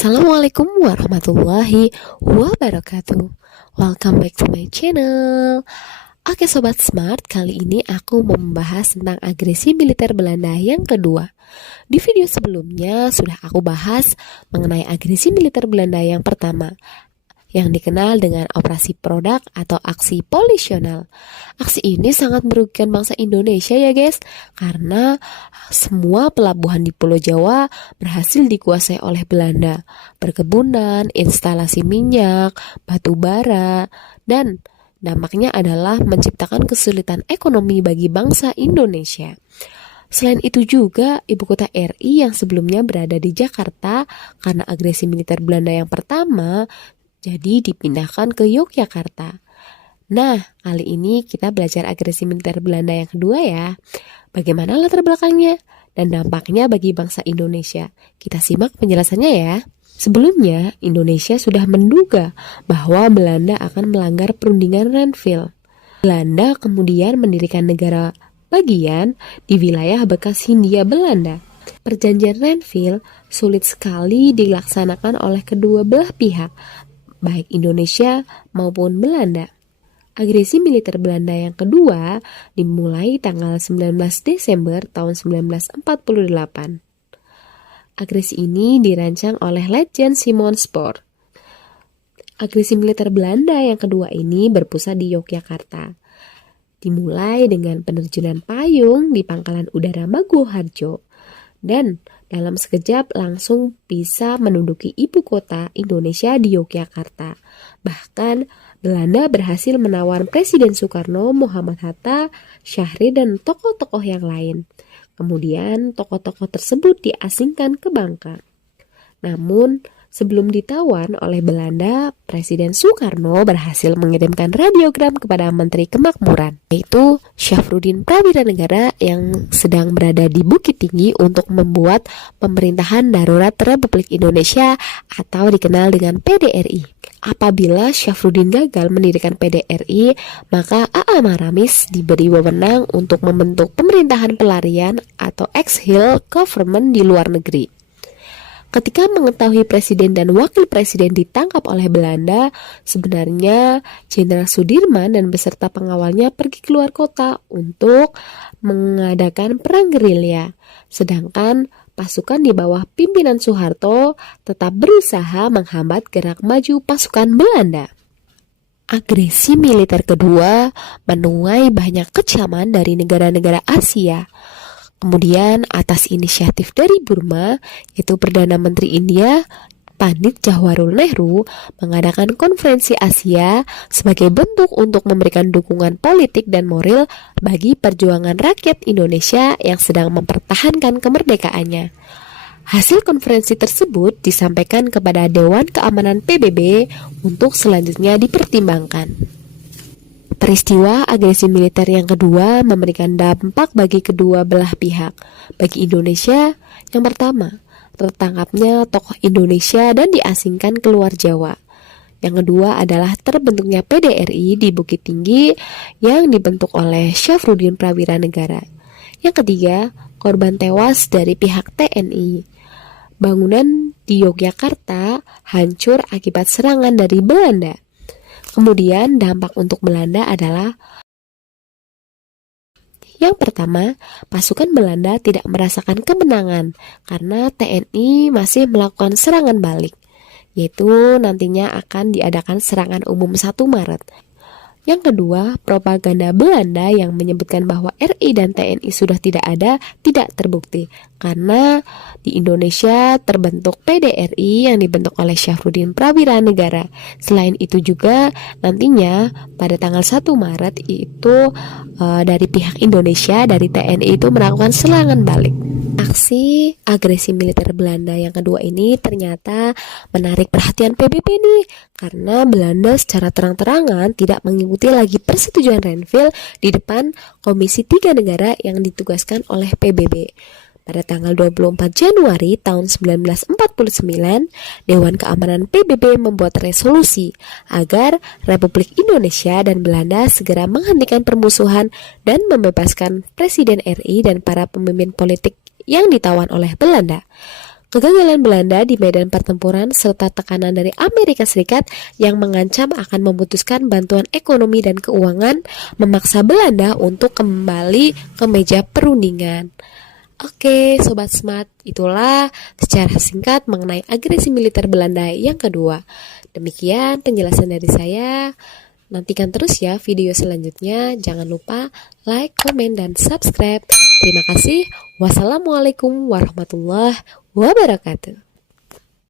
Assalamualaikum warahmatullahi wabarakatuh. Welcome back to my channel. Oke Sobat Smart, kali ini aku membahas tentang agresi militer Belanda yang kedua. Di video sebelumnya sudah aku bahas mengenai agresi militer Belanda yang pertama, yang dikenal dengan operasi produk atau aksi polisional. Aksi ini sangat merugikan bangsa Indonesia ya guys, karena semua pelabuhan di Pulau Jawa berhasil dikuasai oleh Belanda. Perkebunan, instalasi minyak, batu bara, dan dampaknya adalah menciptakan kesulitan ekonomi bagi bangsa Indonesia. Selain itu juga, ibu kota RI yang sebelumnya berada di Jakarta karena agresi militer Belanda yang pertama, jadi dipindahkan ke Yogyakarta. Nah, kali ini kita belajar agresi militer Belanda yang kedua ya. Bagaimana latar belakangnya dan dampaknya bagi bangsa Indonesia? Kita simak penjelasannya ya. Sebelumnya, Indonesia sudah menduga bahwa Belanda akan melanggar perundingan Renville. Belanda kemudian mendirikan negara bagian di wilayah bekas Hindia Belanda. Perjanjian Renville sulit sekali dilaksanakan oleh kedua belah pihak, baik Indonesia maupun Belanda. Agresi militer Belanda yang kedua dimulai tanggal 19 Desember tahun 1948. Agresi ini dirancang oleh Letjen Simon Spoor. Agresi militer Belanda yang kedua ini berpusat di Yogyakarta. Dimulai dengan penerjunan payung di Pangkalan Udara Maguwoharjo. Dan dalam sekejap langsung bisa menduduki ibu kota Indonesia di Yogyakarta. Bahkan Belanda berhasil menawar Presiden Soekarno, Muhammad Hatta, Syahrir, dan tokoh-tokoh yang lain. Kemudian tokoh-tokoh tersebut diasingkan ke Bangka. Namun sebelum ditawan oleh Belanda, Presiden Soekarno berhasil mengirimkan radiogram kepada Menteri Kemakmuran, yaitu Syafruddin Prawiranegara yang sedang berada di Bukit Tinggi untuk membuat pemerintahan darurat Republik Indonesia atau dikenal dengan PDRI. Apabila Syafruddin gagal mendirikan PDRI, maka A.A. Maramis diberi wewenang untuk membentuk pemerintahan pelarian atau exile government di luar negeri. Ketika mengetahui presiden dan wakil presiden ditangkap oleh Belanda, sebenarnya Jenderal Sudirman dan beserta pengawalnya pergi keluar kota untuk mengadakan perang gerilya. Sedangkan pasukan di bawah pimpinan Soeharto tetap berusaha menghambat gerak maju pasukan Belanda. Agresi militer kedua menuai banyak kecaman dari negara-negara Asia. Kemudian atas inisiatif dari Burma, yaitu Perdana Menteri India, Pandit Jawaharlal Nehru, mengadakan konferensi Asia sebagai bentuk untuk memberikan dukungan politik dan moral bagi perjuangan rakyat Indonesia yang sedang mempertahankan kemerdekaannya. Hasil konferensi tersebut disampaikan kepada Dewan Keamanan PBB untuk selanjutnya dipertimbangkan. Peristiwa agresi militer yang kedua memberikan dampak bagi kedua belah pihak. Bagi Indonesia, yang pertama, tertangkapnya tokoh Indonesia dan diasingkan keluar Jawa. Yang kedua adalah terbentuknya PDRI di Bukit Tinggi yang dibentuk oleh Syafruddin Prawiranegara. Yang ketiga, korban tewas dari pihak TNI. Bangunan di Yogyakarta hancur akibat serangan dari Belanda. Kemudian dampak untuk Belanda adalah yang pertama, pasukan Belanda tidak merasakan kemenangan karena TNI masih melakukan serangan balik, yaitu nantinya akan diadakan serangan umum 1 Maret. Yang kedua, propaganda Belanda yang menyebutkan bahwa RI dan TNI sudah tidak ada tidak terbukti karena di Indonesia terbentuk PDRI yang dibentuk oleh Syafruddin Prawiranegara. Selain itu juga nantinya pada tanggal 1 Maret itu dari pihak Indonesia, dari TNI itu melakukan serangan balik. Aksi agresi militer Belanda yang kedua ini ternyata menarik perhatian PBB nih, karena Belanda secara terang-terangan tidak mengikuti lagi persetujuan Renville di depan Komisi 3 negara yang ditugaskan oleh PBB. Pada tanggal 24 Januari tahun 1949, Dewan Keamanan PBB membuat resolusi agar Republik Indonesia dan Belanda segera menghentikan permusuhan dan membebaskan Presiden RI dan para pemimpin politik yang ditawan oleh Belanda. Kegagalan Belanda di medan pertempuran serta tekanan dari Amerika Serikat yang mengancam akan memutuskan bantuan ekonomi dan keuangan memaksa Belanda untuk kembali ke meja perundingan. Oke, Sobat Smart, itulah secara singkat mengenai agresi militer Belanda yang kedua. Demikian penjelasan dari saya. Nantikan terus ya video selanjutnya. Jangan lupa like, komen, dan subscribe. Terima kasih. Wassalamualaikum warahmatullahi wabarakatuh.